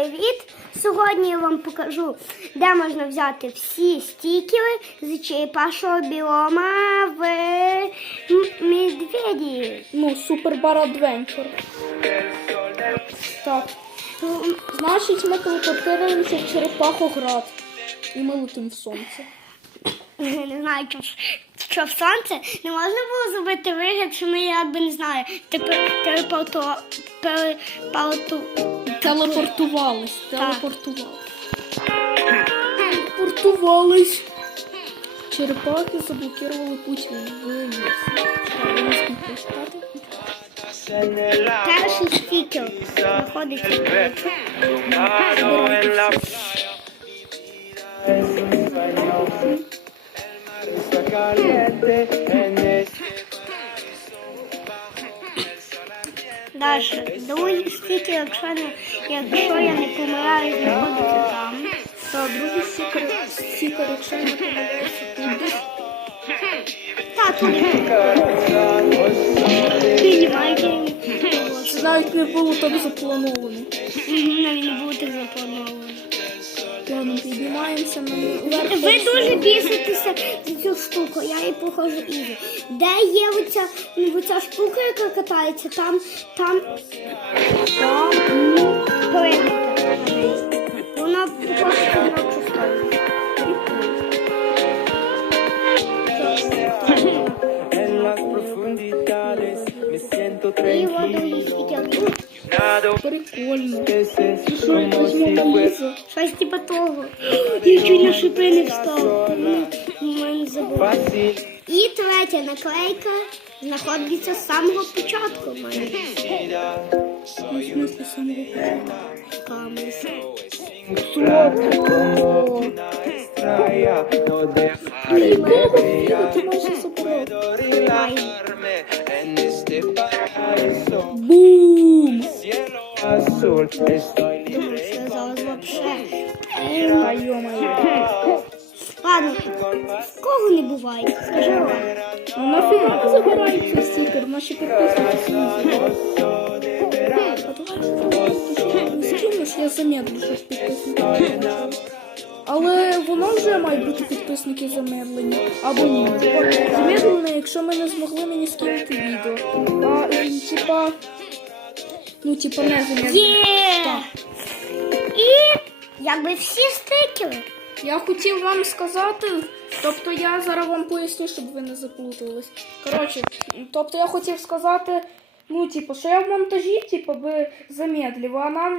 привіт! Сьогодні я вам покажу, де можна взяти всі стікери з черепашого біома в Медведі. Ну, Супер Бар Адвенчур. Так. Значить, ми телепортуємося в Черепахоград. І ми летимо в сонце. Не знаю, що, що в сонце не можна було зробити вигляд, що ми якби не знаю, тепер телепорту, телепорту, Телепортувались. Телепортувались. Телепортувались. Черепахи заблокували путь в ліс. Перший стікер знаходиться. Далі, другий стікер, якщо, я не помираю, знаходиться там. То другий стікер, стікер, якщо я не помираюся, десь. Та тут піднімайте. Це навіть не було так заплановано. Навіть не буде заплановано. Ладно, піднімаємося на верх. Ви дуже біситеся за цю штуку, я її похожу ізі. Де є оця, ну, оця штука, яка катається, там, там, там, ну. Вона похоже на цю сторону. En las І Прикольно. Ти що, якась si Мона? Щось типу того. Я чуть на шипи не встав. У мене fácil. І третя наклейка знаходиться з самого початку в мене. Ну, в смысле, самого початку. Ти. Бум! Azul, estoy libre. Зараз вообще. Ладно, кого не буває? Скажи вам. А нафіга ви забираєте стікер? Наші підписники Скинеш, я замедлю, щоб підписники. Але воно вже має бути підписники замедлені. Або ні. Замедлене, якщо ми не змогли мені скинути відео. Типа. Ну, типа, не замедлене. Є! І якби всі стикери. Я хотів вам сказати, тобто я зараз вам поясню, щоб ви не заплутались. Коротше, тобто я хотів сказати, ну, типу, що я в монтажі, типу, би замедлив, а нам